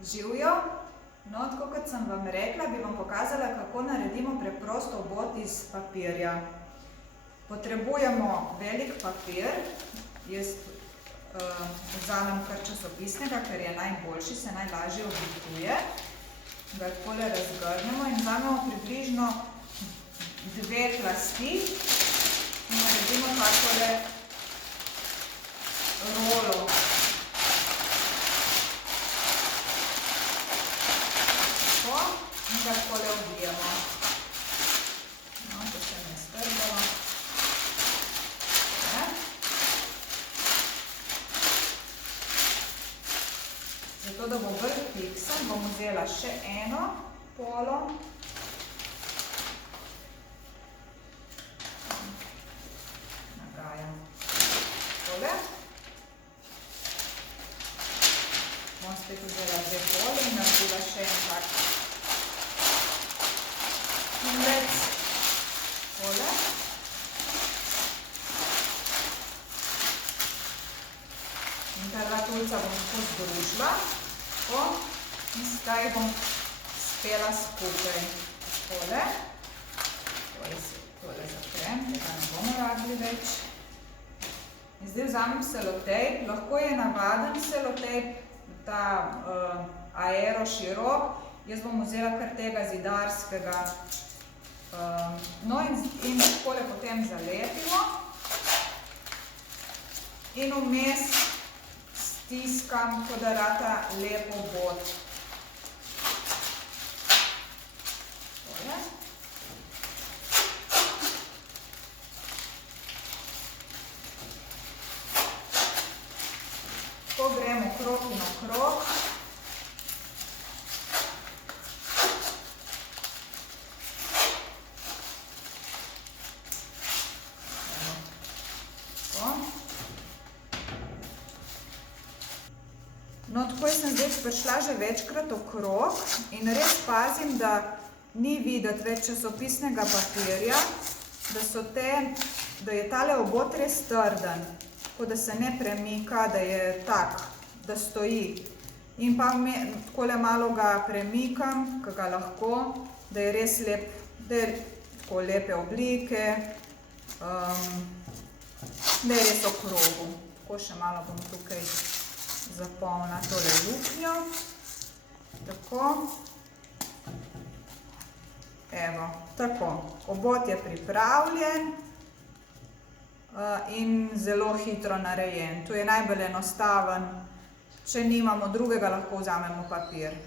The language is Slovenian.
Živijo. No, tako kot sem vam rekla, bi vam pokazala, kako naredimo preprosto obod iz papirja. Potrebujemo velik papir. Jaz vzamem kar časopisnega, ker je najboljši, se najlažje oblikuje. Ga takole razgrnemo in vzamemo približno 2 plasti in naredimo takole rolo. In ga takole oblijemo. No, da se ne strdamo. Zato, da bo vrh fiksen, bom vzela še eno polo. Nagajam takole. Bom spet vzela 2 poli in naredila še en tak kimbec. Takole. In ta 2 tulca bom tako združila. In zdaj bom spela skupaj. Takole. Tole zaprem, tega ne bomo rabili več. In zdaj vzamem selotejp. Lahko je navaden selotejp, ta aero širok. Jaz bom vzela kar tega zidarskega. No in takole potem zalepimo. In vmes stiskam, tako da rata lep obod. Takole. Tako gremo okrog in okrog. No, tako sem zdaj prišla že večkrat okrog in res pazim, da ni videti več časopisnega papirja, da je tale obod res trden, tako da se ne premika, da je tak, da stoji. In pa takole malo ga premikam, ko ga lahko, da je res lep, da je tako lepe oblike, da je res okrogu. Tako še malo bom tukaj zapolnila tole luknjo. Tako. Evo, tako. Obod je pripravljen in zelo hitro narejen. Tu je najbolj enostaven. Če nimamo drugega, lahko vzamemo papir.